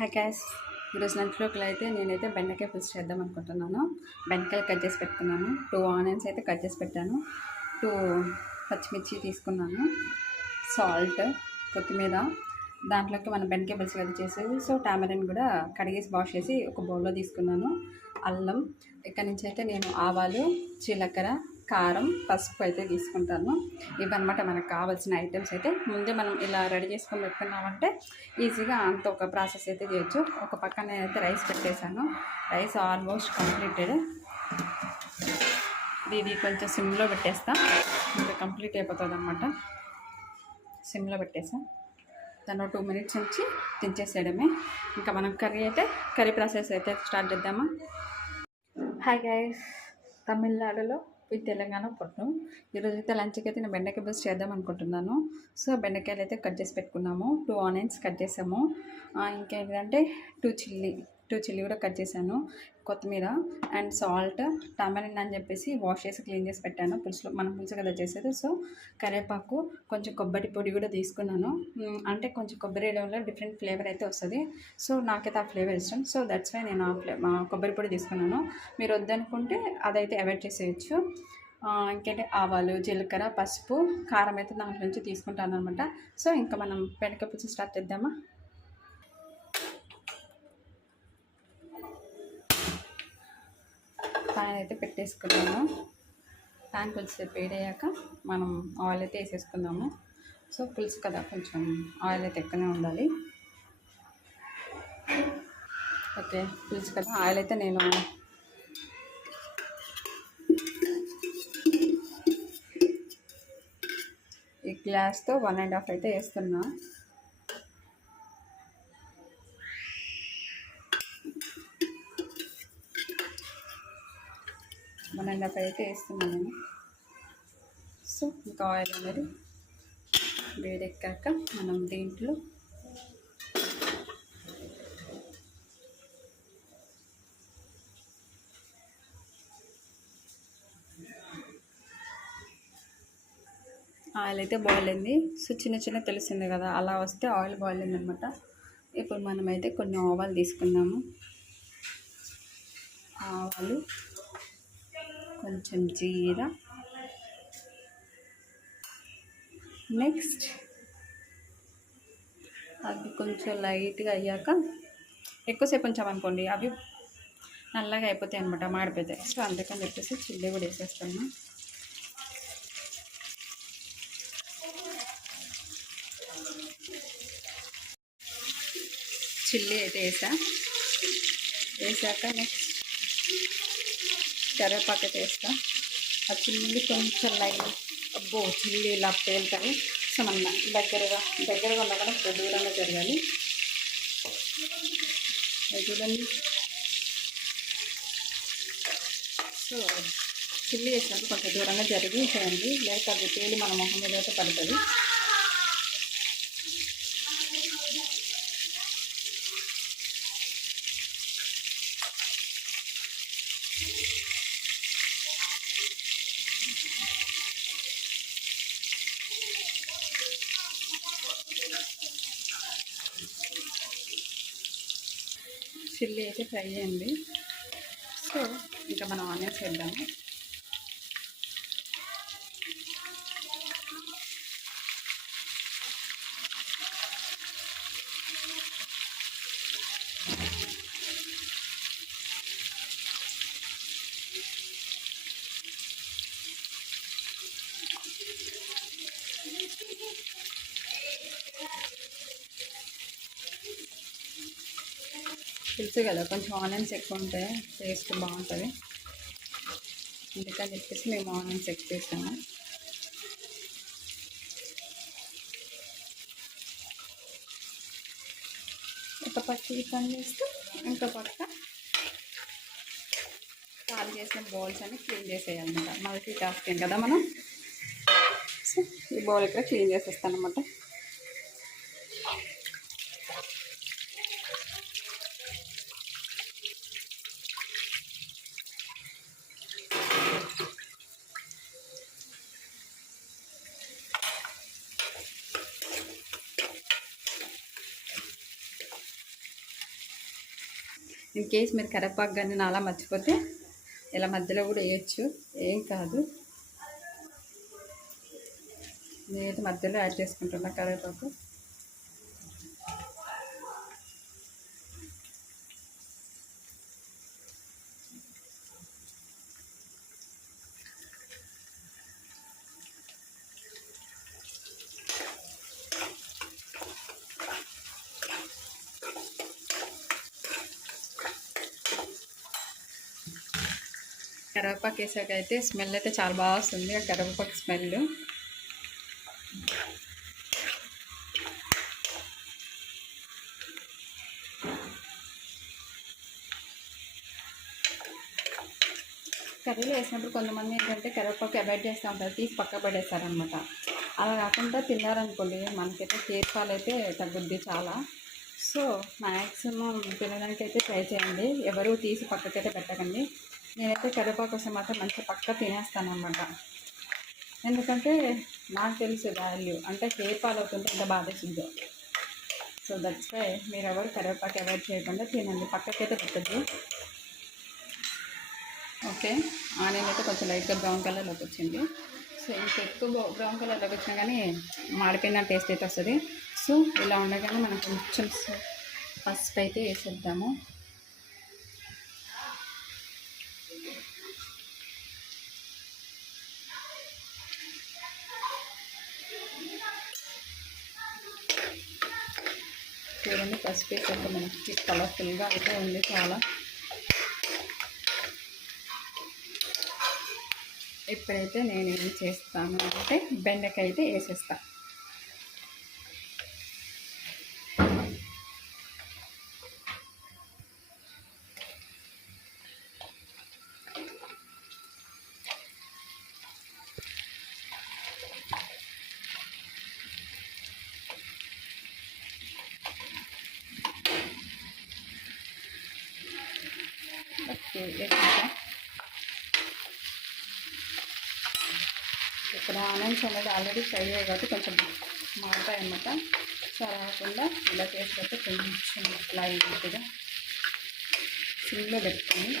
Hi gas. ఈరోజు లంచ్లోకి అయితే నేనైతే బెండకాయ పులుసు చేద్దాం అనుకుంటున్నాను. బెండకాయలు కట్ చేసి పెట్టుకున్నాను. 2 ఆనియన్స్ అయితే కట్ చేసి పెట్టాను. 2 పచ్చిమిర్చి తీసుకున్నాను. సాల్ట్, కొత్తిమీర, దాంట్లోకి మనం బెండకాయ పులుసు కట్ చేసేది. సో టామరిన్ కూడా కడిగేసి వాష్ చేసి ఒక బౌల్లో తీసుకున్నాను. అల్లం, ఇక్కడ నుంచి అయితే నేను ఆవాలు, జీలకర్ర, కారం, పసుపు అయితే తీసుకుంటాను. ఇవన్నమాట మనకు కావాల్సిన ఐటమ్స్. అయితే ముందే మనం ఇలా రెడీ చేసుకొని పెట్టుకున్నామంటే ఈజీగా అంత ఒక ప్రాసెస్ అయితే చేయొచ్చు. ఒక పక్కన నేనైతే రైస్ పెట్టేశాను. Rice almost completed. ఇది కొంచెం సిమ్లో పెట్టేస్తా, ఇంకా కంప్లీట్ అయిపోతుంది అనమాట. సిమ్లో పెట్టేసా. దాన్ని 2 మినిట్స్ నుంచి దించేసేయడమే. ఇంకా మనం కర్రీ ప్రాసెస్ అయితే స్టార్ట్ చేద్దామా. Hi guys. తమిళనాడులో తెలంగాణ పొట్టు. ఈరోజు అయితే లంచ్కి అయితే నేను బెండకాయ పులుసు చేద్దాం అనుకుంటున్నాను. సో బెండకాయలు అయితే కట్ చేసి పెట్టుకున్నాము. 2 ఆనియన్స్ కట్ చేసాము. ఇంకేంటంటే 2 చిల్లీ కూడా కట్ చేశాను. కొత్తిమీర అండ్ సాల్ట్, టామరిన్ అని చెప్పేసి వాష్ చేసి క్లీన్ చేసి పెట్టాను. మనం పులుసు కదా చేసేది. సో కరివేపాకు, కొంచెం కొబ్బరి పొడి కూడా తీసుకున్నాను. అంటే కొంచెం కొబ్బరి వేయడంలో డిఫరెంట్ ఫ్లేవర్ అయితే వస్తుంది. సో నాకైతే ఆ ఫ్లేవర్ ఇష్టం. సో దట్స్ వై నేను కొబ్బరి పొడి తీసుకున్నాను. మీరు వద్దనుకుంటే అదైతే అవాయిడ్ చేసేయచ్చు. ఇంకేంటి ఆవాలు, జీలకర్ర, పసుపు, కారం అయితే దాంట్లో నుంచి తీసుకుంటాను అనమాట. సో ఇంకా మనం బెండకాయ పులుసు స్టార్ట్ చేద్దామా. ప్యాన్ అయితే పెట్టేసుకున్నాను. ప్యాన్ కొంచెం వేడయ్యాక మనం ఆయిల్ అయితే వేసేసుకుందాము. సో పులుసు కదా, కొంచెం ఆయిల్ అయితే ఎక్కువనే ఉండాలి. ఓకే, పులుసు కదా, ఆయిల్ అయితే నేను ఈ గ్లాస్తో 1.5 అయితే వేస్తున్నా. అయితే వేస్తున్నాను నేను. సో ఇంకా ఆయిల్ అనేది వేడెక్కాక మనం దీంట్లో ఆయిల్ అయితే బాయిల్ అయింది. సో చిన్న తెలిసింది కదా, అలా వస్తే ఆయిల్ బాయిల్ అయింది అనమాట. ఇప్పుడు మనమైతే కొన్ని ఆవాలు తీసుకున్నాము. ఆవాలు, కొంచెం జీరా, నెక్స్ట్ అది కొంచెం లైట్గా అయ్యాక, ఎక్కువసేపు ఉంచామనుకోండి అవి నల్లగా అయిపోతాయి అనమాట, మాడిపోతాయి. సో అందుకని చెప్పేసి చిల్లీ కూడా వేసేస్తాను. చిల్లీ అయితే వేసాక నెక్స్ట్ కరివేపాకు అయితే వేస్తా. ఆ చిల్లీ కొంచెం లైట్, అబ్బో చిల్లీ ఇలా పేలుతాయి. సో మన దగ్గరగా ఉన్నా కూడా కొంచెం దూరంగా జరగాలి. చూడండి. సో చిల్లీ వేసినప్పుడు కొంచెం దూరంగా జరిగి చేయండి, లేకపోతే అది పేలి మన మొహం మీద అయితే పడుతుంది. చిల్లీ అయితే ఫ్రై అయింది. సో ఇంకా మనం ఆనియన్స్ వేద్దాము. తెలుసు కదా, కొంచెం ఆనియన్స్ ఎక్కువ ఉంటే టేస్ట్ బాగుంటుంది. అందుకని చెప్పేసి మేము ఆనియన్స్ ఎక్కువ వేసాము. ఒక పక్క ఈ పని చేస్తూ ఇంకో పక్క ఖాళీ చేసిన బౌల్స్ అన్ని క్లీన్ చేసేయాలన్నమాట. మల్టీ టాస్కింగ్ కదా మనం. సో ఈ బౌల్ ఇక్కడ క్లీన్ చేసేస్తాను అన్నమాట. ఇన్ కేస్ మీరు కరివేపాకు కానీ అలా మర్చిపోతే ఇలా మధ్యలో కూడా వేయచ్చు, ఏం కాదు. నేనైతే మధ్యలో యాడ్ చేసుకుంటున్నా కరివేపాకు. కరివేపాకు వేసాక అయితే స్మెల్ అయితే చాలా బాగా వస్తుంది, ఆ కరివేపాకు స్మెల్. కర్రీలో వేసినప్పుడు కొంతమంది ఏంటంటే కరివేపాకు అవాయిడ్ చేస్తూ ఉంటారు, తీసి పక్క పడేస్తారనమాట. అలా కాకుండా తిన్నారనుకోండి మనకైతే హెయిర్ ఫాల్ అయితే తగ్గుద్ది చాలా. సో మ్యాక్సిమం తినడానికి అయితే ట్రై చేయండి, ఎవరు తీసి పక్కకైతే పెట్టకండి. నేనైతే కరివేపాకు కోసం మాత్రం మంచిగా పక్క తినేస్తాను అనమాట. ఎందుకంటే నాకు తెలుసు వాల్యూ, అంటే హెయిర్ ఫాల్ అవుతుంటే ఎంత బాధేసిందో. సో దట్స్ వై మీరు ఎవరు కరివేపాకు అవాయిడ్ చేయకుండా తినండి, పక్కకైతే పెట్టద్దు. ఓకే, ఆనియన్ అయితే కొంచెం లైట్గా బ్రౌన్ కలర్లోకి వచ్చింది. సో ఇంకా ఎక్కువ బ్రౌన్ కలర్లోకి వచ్చినా కానీ మాడిపోయిన టేస్ట్ అయితే వస్తుంది. సో ఇలా ఉండగానే మనం కొంచెం పసుపు అయితే వేసేద్దాము. చూడండి పసుపు వేసేస్తే మంచి కలర్ఫుల్గా అయితే ఉంది చాలా. ఇప్పుడైతే నేను ఏం చేస్తాను అంటే బెండకాయ అయితే వేసేస్తాను. ఓకే, వేసేస్తా. ఇక్కడ ఆనియన్స్ అనేది ఆల్రెడీ ఫ్రై అయ్యాయి కాబట్టి కొంచెం మారుతాయి అన్నమాట. సో అలా కాకుండా ఇలా చేసినట్టు కొంచెం లైట్గా సిమ్లో పెట్టుకొని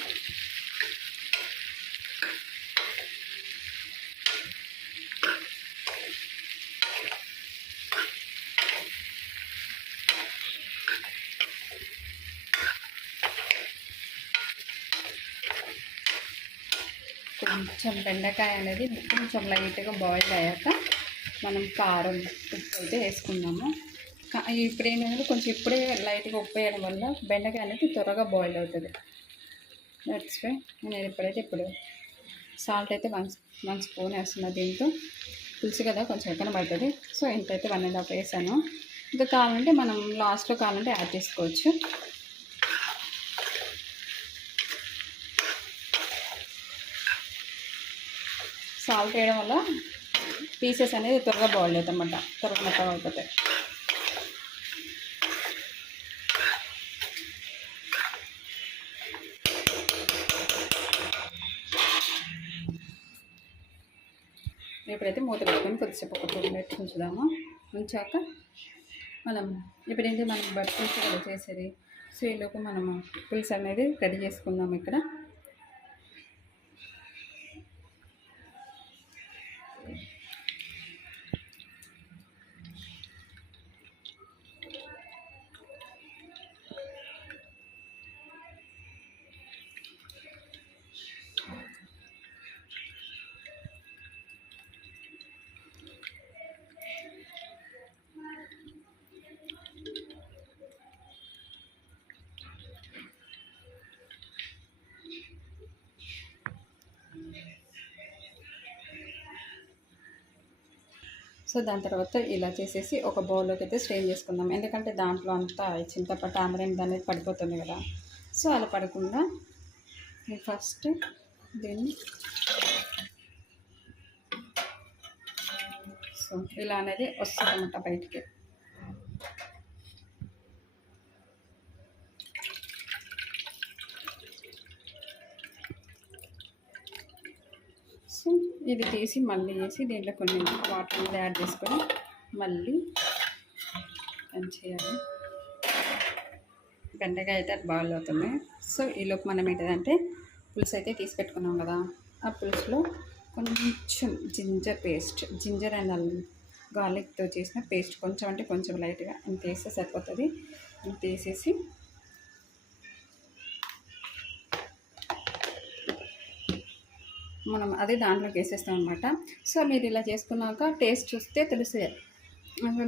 కొంచెం బెండకాయ అనేది కొంచెం లైట్గా బాయిల్ అయ్యాక మనం కారం ఉప్పు అయితే వేసుకుందాము. ఇప్పుడు ఏంటంటే కొంచెం ఇప్పుడే లైట్గా ఉప్పు వేయడం వల్ల బెండకాయ అనేది త్వరగా బాయిల్ అవుతుంది. దట్స్ వై నేను ఇప్పుడు సాల్ట్ అయితే వన్ స్పూన్ వేస్తున్నా. దీంతో పులుసు కదా కొంచెం ఎక్కడ పడుతుంది. సో ఇంతైతే 1.5 వేసాను. ఇంకా కావాలంటే మనం లాస్ట్లో కావాలంటే యాడ్ చేసుకోవచ్చు. సాల్ట్ వేయడం వల్ల పీసెస్ అనేది త్వరగా బాయిల్ అవుతాయి అన్నమాట, త్వరగా మెత్తగా అయిపోతాయి. ఇప్పుడైతే మూత పెట్టుకొని కొద్దిసేపు ఒక 2 మినిట్స్ ఉంచుదాము. ఉంచాక మనం ఇప్పుడైతే మనం పులుసు కదా చేసేది. సో ఈలోపు మనము పులుసు అనేది రెడీ చేసుకుందాం. ఇక్కడ సో దాని తర్వాత ఇలా చేసేసి ఒక బౌల్లోకి అయితే స్ట్రెయిన్ చేసుకుందాం. ఎందుకంటే దాంట్లో అంతా చింతపట్టు ఆమరండి అనేది పడిపోతుంది కదా. సో అలా పడకుండా నేను ఫస్ట్ దీన్ని సో ఇలా అనేది వస్తుంది అన్నమాట బయటికి. సో ఇది తీసి మళ్ళీ వేసి దీంట్లో కొన్ని వాటర్ మీద యాడ్ చేసుకొని మళ్ళీ చేయాలి. బెండకాయ అయితే అది బాయిల్ అవుతుంది. సో ఈలోపు మనం ఏంటిదంటే పులుసు అయితే తీసి పెట్టుకున్నాం కదా, ఆ పులుసులో కొంచెం జింజర్ అండ్ గార్లిక్తో చేసిన పేస్ట్ కొంచెం అంటే కొంచెం లైట్గా ఇంత వేస్తే సరిపోతుంది. ఇంత వేసేసి మనం అదే దాంట్లోకి వేసేస్తాం అనమాట. సో మీరు ఇలా చేసుకున్నాక టేస్ట్ చూస్తే తెలుస్తుంది.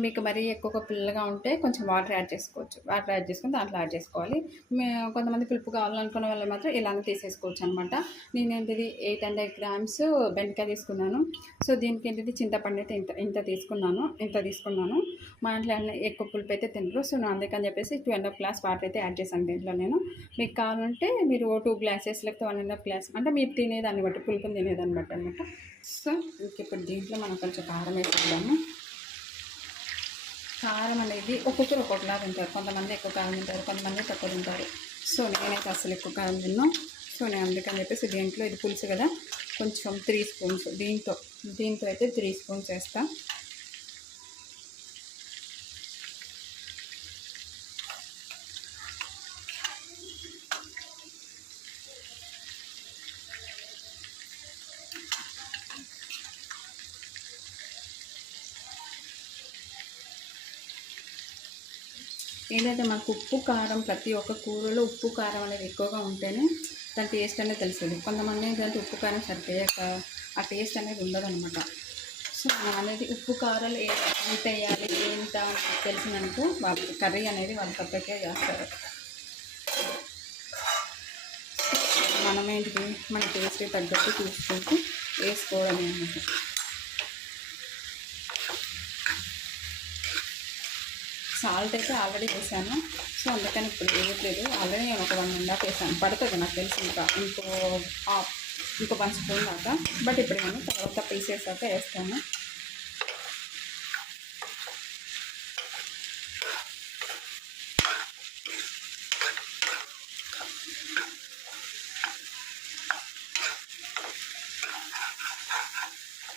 మీకు మరీ ఎక్కువ పుల్లగా ఉంటే కొంచెం వాటర్ యాడ్ చేసుకోవచ్చు. వాటర్ యాడ్ చేసుకొని దాంట్లో యాడ్ చేసుకోవాలి. కొంతమంది పులుపు కావాలనుకున్న వాళ్ళు మాత్రం ఇలానే తీసేసుకోవచ్చు అనమాట. నేనేంటిది 800 గ్రామ్స్ బెండకాయ తీసుకున్నాను. సో దీనికి ఏంటిది చింతపండు అయితే ఇంత తీసుకున్నాను. మా ఇంట్లో ఎక్కువ పులుపు అయితే తినరు. సో నేను అందుకని చెప్పేసి 2.5 గ్లాస్ వాటర్ అయితే యాడ్ చేశాను దీంట్లో నేను. మీకు కావాలంటే మీరు 2 గ్లాసెస్ లేకపోతే 1.5 గ్లాస్ అంటే మీరు తినేదాన్ని బట్టి, పులుపుని తినేదాన్ని బట్టి అనమాట. సో ఇప్పుడు దీంట్లో మనం కొంచెం కారం వేసుకుందాము. కారం అనేది ఒక్కొక్కరు ఒక్కొక్కలా తింటారు. కొంతమంది ఎక్కువ కారం తింటారు, కొంతమంది తక్కువ తింటారు. సో నేనైతే అసలు ఎక్కువ కారం తిన్నాను. సో నేను అందుకని చెప్పేసి దీంట్లో ఇది పులుసు కదా, కొంచెం 3 స్పూన్స్ దీంతో అయితే 3 స్పూన్స్ వేస్తాను. ఏంటంటే మనకు ఉప్పు కారం ప్రతి ఒక్క కూరలో ఉప్పు కారం అనేది ఎక్కువగా ఉంటేనే దాని టేస్ట్ అనేది తెలుస్తుంది. కొంతమంది ఏంటంటే ఉప్పు కారం సరిపోయాక ఆ టేస్ట్ అనేది ఉండదన్నమాట. సో మనం అనేది ఉప్పు కారాలు ఎంత వేయాలి ఎంత తెలిసినందుకు వాళ్ళు కర్రీ అనేది వాళ్ళు తప్పకే చేస్తారు. మనం ఏంటిది మన టేస్ట్ తగ్గట్టు చూసుకుంటూ వేసుకోవడం అన్నమాట. సాల్ట్ అయితే ఆల్రెడీ వేసాను. సో అందుకని ఇప్పుడు వేయట్లేదు. ఆల్రెడీ నేను ఒక 1.5 వేసాను. పడుతుంది నాకు తెలిసి ఇంకో 1 స్పూన్ దాకా. బట్ ఇప్పుడు నేను తర్వాత పీసేసాక వేస్తాను.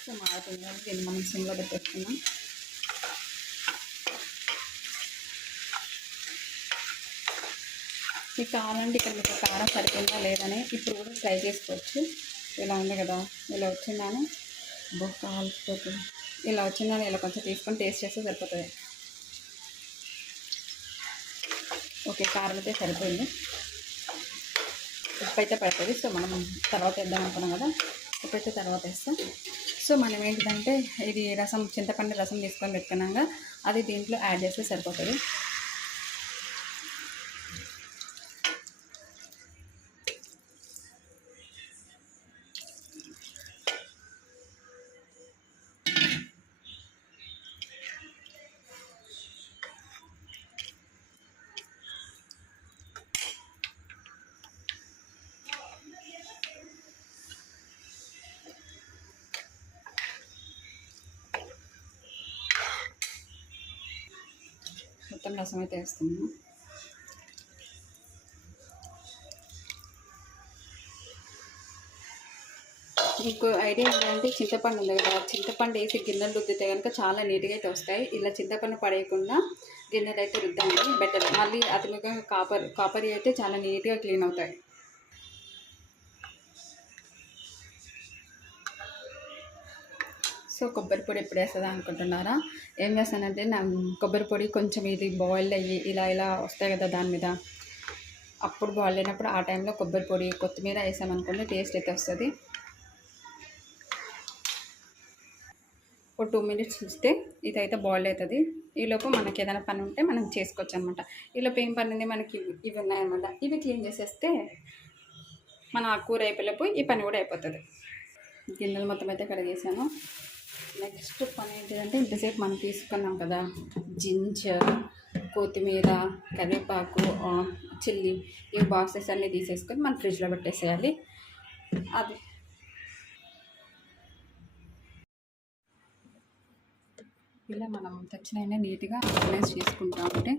సో మారుతుంది, దీన్ని మనం సిమ్లో పెట్టేస్తున్నాం. మీకు కావాలంటే ఇక్కడ మీకు కారం సరిపోయిందా లేదని ఇప్పుడు కూడా ట్రై చేసుకోవచ్చు. ఇలా ఉంది కదా, ఇలా వచ్చిందని కాలిపోతుంది. ఇలా వచ్చిందని ఇలా కొంచెం తీసుకొని టేస్ట్ చేస్తే సరిపోతుంది. ఓకే, కారం అయితే సరిపోయింది. ఉప్పు అయితే పడుతుంది. సో మనం తర్వాత వేద్దాం అనుకున్నాం కదా, ఉప్పు అయితే తర్వాత వేస్తాం. సో మనం ఏంటిదంటే ఇది చింతపండు రసం తీసుకొని పెట్టుకున్నాక అది దీంట్లో యాడ్ చేస్తే సరిపోతుంది. మొత్తం రసం అయితే వేస్తున్నాను. ఇంకో ఐడియా ఏంటంటే చింతపండు ఉంది కదా, చింతపండు వేసి గిన్నెలు రుద్దితే కనుక చాలా నీట్గా అయితే వస్తాయి. ఇలా చింతపండు పడేయకుండా గిన్నెలు అయితే రుద్దండి బెటర్. మళ్ళీ అతనుగా కాపరి అయితే చాలా నీట్గా క్లీన్ అవుతాయి. సో కొబ్బరి పొడి ఎప్పుడు వేస్తుందా అనుకుంటున్నారా? ఏం చేస్తానంటే నా కొబ్బరి పొడి కొంచెం ఇది బాయిల్ అయ్యి ఇలా వస్తాయి కదా దాని మీద, అప్పుడు బాయిల్ అయినప్పుడు ఆ టైంలో కొబ్బరి పొడి కొత్తిమీర వేసామనుకోండి టేస్ట్ అయితే వస్తుంది. ఒక 2 మినిట్స్ ఇస్తే ఇదైతే బాయిల్ అవుతుంది. ఈలోపు మనకి ఏదైనా పని ఉంటే మనం చేసుకోవచ్చు అనమాట. ఈలోపు ఏం పని ఉంది మనకి, ఇవి ఉన్నాయన్నమాట. ఇవి క్లీన్ చేసేస్తే మన ఆ కూర అయిపోయేలోపు ఈ పని కూడా అయిపోతుంది. గిన్నెలు మొత్తం అయితే కడిగేసాను. నెక్స్ట్ పని ఏంటిదంటే ఇంతసేపు మనం తీసుకున్నాం కదా జింజర్, కొత్తిమీర, కరివేపాకు, చిల్లీ, ఈ బాక్సెస్ అన్నీ తీసేసుకొని మనం ఫ్రిడ్జ్లో పెట్టేసేయాలి. అది ఇలా మనం తెచ్చినైనా నీట్గా ఆర్గనైజ్ చేసుకుంటా ఉంటే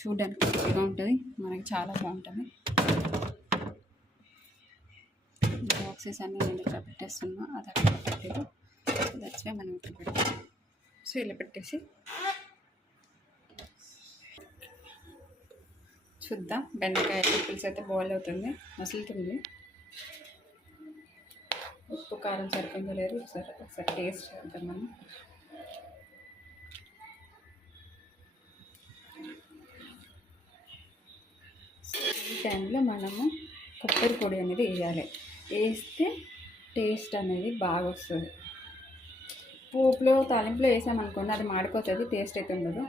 చూడడానికి మంచిగా ఉంటుంది, మనకి చాలా బాగుంటుంది. బాక్సెస్ అన్నీ నేను ఇక్కడ పెట్టేస్తున్నా, అది అక్కడ పెట్టలేదు. దట్స్ వై మనం ఇక్కడ పెడతాం. సో ఇలా పెట్టేసి చూద్దాం. బెండకాయ పులుసు అయితే బాయిల్ అవుతుంది, మసులుతుంది. ఉప్పు కారం సరిపోయిందో లేదు ఒకసారి టేస్ట్ చేద్దాం మనం. ఈ టైంలో మనము కొబ్బరి పొడి అనేది వేయాలి. వేస్తే టేస్ట్ అనేది బాగా వస్తుంది. పోపులో తాలింపులో వేసామనుకోండి అది మాడిపోతుంది, టేస్ట్ అయితే ఉండదు.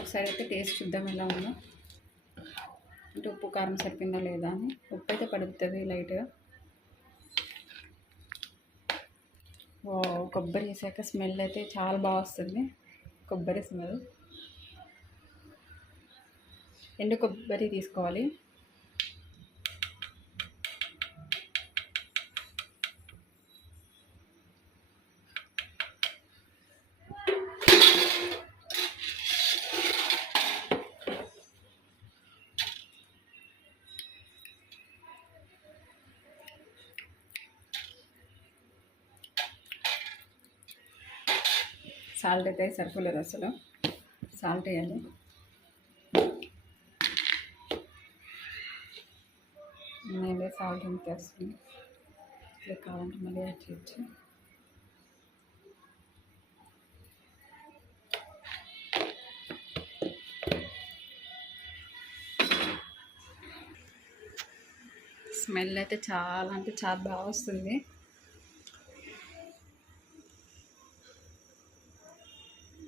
ఒకసారి అయితే టేస్ట్ చూద్దాం ఎలా ఉందో, అంటే ఉప్పు కారం సరిపోయిందా లేదా అని. ఉప్పు అయితే పడుతుంది లైట్గా. కొబ్బరి వేసాక స్మెల్ అయితే చాలా బాగా వస్తుంది, కొబ్బరి స్మెల్. ఎండు కొబ్బరి తీసుకోవాలి. సాల్ట్ అయితే సరిపోలేదు అసలు, సాల్ట్ వేయాలి. నేనే సాల్ట్ ఎంత వేస్తుంది, ఇట్లా కావాలంటే మళ్ళీ యాడ్ చేయొచ్చు. స్మెల్ అయితే చాలా అంటే చాలా బాగా వస్తుంది.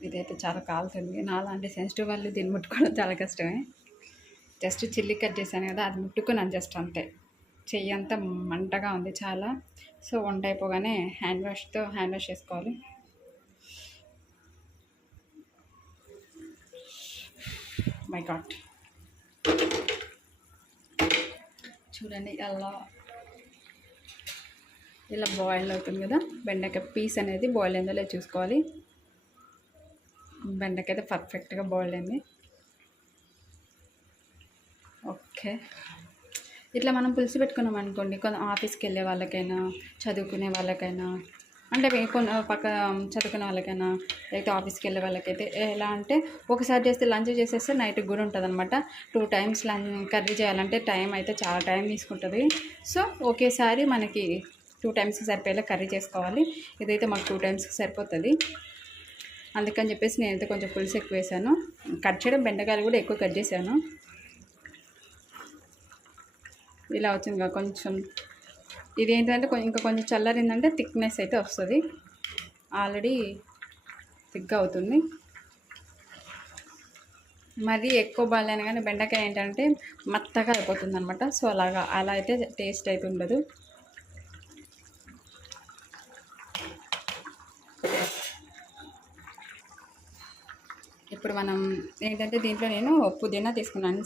ఇదైతే చాలా కాలుతుంది. నాలాంటి సెన్సిటివ్ వాళ్ళు దీన్ని ముట్టుకోవడం చాలా కష్టమే. జస్ట్ చిల్లీ కట్ చేశాను కదా, అది ముట్టుకున్నాను జస్ట్ అంతే. చెయ్యి అంతా మంటగా ఉంది చాలా. సో వంట అయిపోగానే హ్యాండ్ వాష్ చేసుకోవాలి. మై గాడ్, చూడండి ఇలా బాయిల్ అవుతుంది కదా. బెండకాయ పీస్ అనేది బాయిల్ అయిందో లేదో చూసుకోవాలి. బెండకాయ అయితే పర్ఫెక్ట్గా బాయిల్ అయింది. ఓకే, ఇట్లా మనం పులుసు పెట్టుకున్నాం అనుకోండి, ఆఫీస్కి వెళ్ళే వాళ్ళకైనా, చదువుకునే వాళ్ళకైనా, అంటే పక్క చదువుకునే వాళ్ళకైనా, లేకపోతే ఆఫీస్కి వెళ్ళే వాళ్ళకైతే ఎలా అంటే ఒకసారి చేస్తే లంచ్ చేసేస్తే నైట్కి కూడా ఉంటుంది అనమాట. 2 times కర్రీ చేయాలంటే టైం అయితే చాలా టైం తీసుకుంటుంది. సో ఒకేసారి మనకి 2 times సరిపోయేలా కర్రీ చేసుకోవాలి. ఇదైతే మాకు 2 times సరిపోతుంది. అందుకని చెప్పేసి నేనైతే కొంచెం పులుసు ఎక్కువ వేసాను. కట్ చేయడం బెండకాయలు కూడా ఎక్కువ కట్ చేశాను. ఇలా వచ్చింది కొంచెం. ఇది ఏంటంటే ఇంకా కొంచెం చల్లరిందంటే థిక్నెస్ అయితే వస్తుంది. ఆల్రెడీ థిక్గా అవుతుంది. మరి ఎక్కువ బాగాలేను కానీ బెండకాయ ఏంటంటే మెత్తగా అయిపోతుంది అనమాట. సో అలా అయితే టేస్ట్ అయితే ఉండదు. ఇప్పుడు మనం ఏంటంటే దీంట్లో నేను పుదీనా తీసుకున్నాను,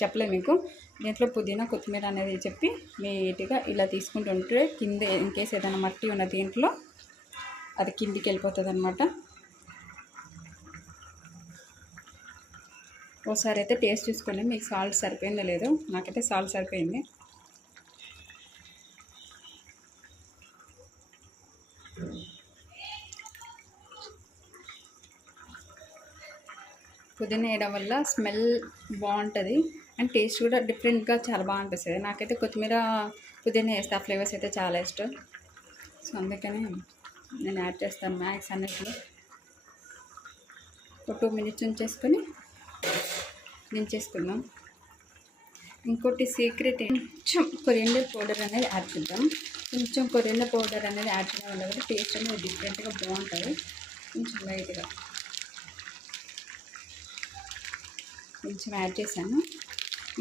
చెప్పలేదు మీకు. దీంట్లో పుదీనా కొత్తిమీర అనేది చెప్పి నీట్గా ఇలా తీసుకుంటుంటే కింద ఇన్కేస్ ఏదైనా మట్టి ఉన్న దీంట్లో అది కిందికి వెళ్ళిపోతుంది అనమాట. ఒకసారి అయితే టేస్ట్ చూసుకోండి, మీకు సాల్ట్ సరిపోయిందో లేదో. నాకైతే సాల్ట్ సరిపోయింది. పుదీనా వేయడం వల్ల స్మెల్ బాగుంటుంది అండ్ టేస్ట్ కూడా డిఫరెంట్గా చాలా బాగా అనిపిస్తుంది. నాకైతే కొత్తిమీర పుదీనా వేస్తే ఆ ఫ్లేవర్స్ అయితే చాలా ఇష్టం. సో అందుకని నేను యాడ్ చేస్తాను మ్యాక్స్ అన్నిట్లో. ఒక 2 minutes ఉంచేసుకొని దించేసుకుందాం. ఇంకోటి సీక్రెట్, కొంచెం కొరియండర్ పౌడర్ అనేది యాడ్ చేద్దాం. కొంచెం కొరియండర్ పౌడర్ అనేది యాడ్ చేయడం వల్ల కూడా టేస్ట్ అనేది డిఫరెంట్గా బాగుంటుంది. కొంచెం లైట్గా కొంచెం యాడ్ చేశాను.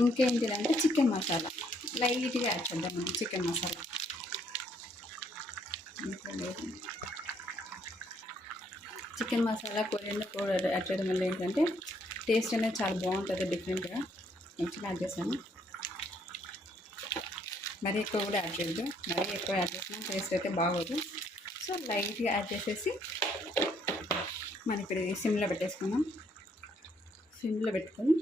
ఇంకేంటిదంటే చికెన్ మసాలా లైట్గా యాడ్ చేద్దాం మనం. Chicken masala coriander powder add చేయడం వల్ల ఏంటంటే టేస్ట్ అనేది చాలా బాగుంటుంది డిఫరెంట్గా. కొంచెం యాడ్ చేశాను. మరీ ఎక్కువ కూడా యాడ్ చేయద్దు, మరీ ఎక్కువ యాడ్ చేసినా టేస్ట్ అయితే బాగోదు. సో లైట్గా యాడ్ చేసేసి మనం ఇప్పుడు సిమ్లో పెట్టేసుకున్నాం. సిమ్లో పెట్టుకొని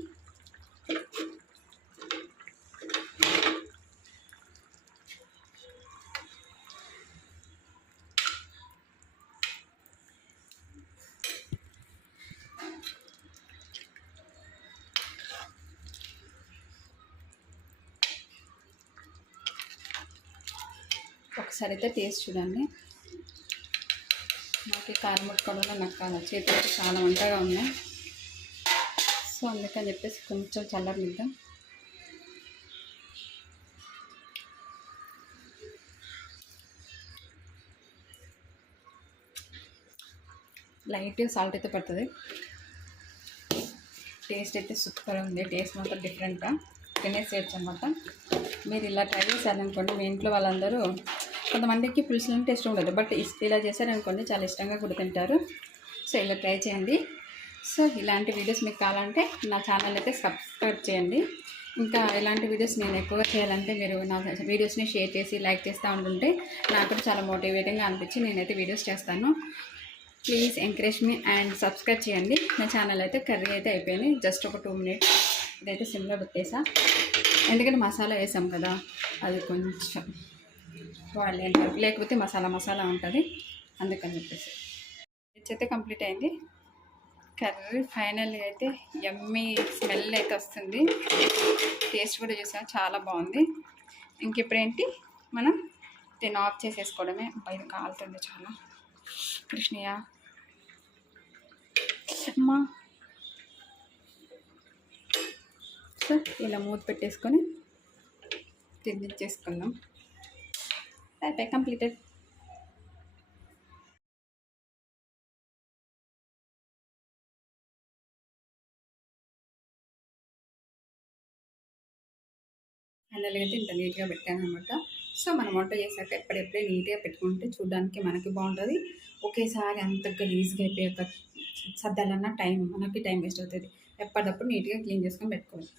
ఒకసారి అయితే టేస్ట్ చూడండి. నాకు కారం ముట్టుకోవడంలో నాకు చేతులకి చాలా వంటగా ఉన్నాయి. సో అందుకని చెప్పేసి కొంచెం చల్లనిద్దాం. లైట్గా సాల్ట్ అయితే పడుతుంది. టేస్ట్ అయితే సూపర్ ఉంది. టేస్ట్ మాత్రం డిఫరెంట్గా తినేసేయచ్చు అనమాట. మీరు ఇలా ట్రై చేశారనుకోండి, మీ ఇంట్లో వాళ్ళందరూ, కొంతమందికి పులుసులు టేస్ట్ ఉండదు, బట్ ఇలా చేశారనుకోండి చాలా ఇష్టంగా కూడా తింటారు. సో ఇలా ట్రై చేయండి. సో ఇలాంటి వీడియోస్ మీకు కావాలంటే నా ఛానల్ అయితే సబ్స్క్రైబ్ చేయండి. ఇంకా ఇలాంటి వీడియోస్ నేను ఎక్కువగా చేయాలంటే మీరు నా వీడియోస్ని షేర్ చేసి లైక్ చేస్తూ ఉంటుంటే నాకు కూడా చాలా మోటివేటింగ్గా అనిపించి నేనైతే వీడియోస్ చేస్తాను. Please encourage me and subscribe చేయండి. నా ఛానల్ అయితే కర్రీ అయితే అయిపోయింది. జస్ట్ ఒక 2 మినిట్స్ ఇదైతే సిమ్లో పెట్టేసా. ఎందుకంటే మసాలా వేసాం కదా, అది కొంచెం బాయిల్ అయిన వరకు, లేకపోతే మసాలా ఉంటుంది, అందుకని చెప్పేసి. రిచ్ అయితే కంప్లీట్ అయింది. కర్రీ ఫైనల్గా అయితే యమ్మీ స్మెల్ అయితే వస్తుంది. టేస్ట్ కూడా చూసాను, చాలా బాగుంది. ఇంక ఇప్పుడేంటి మనం దీన్ని ఆఫ్ చేసేసుకోవడమే. బయట కాలుతుంది చాలా. కృష్ణయ్య అమ్మా. సో ఇలా మూత పెట్టేసుకొని తినిచ్చేసుకుందాం. అయిపోయి కంప్లీటెడ్. ఫైనల్గా అయితే ఇంత నీట్గా పెట్టాను అనమాట. సో మనం వంట చేశాక ఎప్పుడెప్పుడే నీట్గా పెట్టుకుంటే చూడడానికి మనకి బాగుంటుంది. ఒకేసారి అంత గలీజ్గా అయిపోయాక సర్దాలన్నా మనకి టైం వేస్ట్ అవుతుంది. ఎప్పటికప్పుడు నీట్గా క్లీన్ చేసుకొని పెట్టుకోవాలి.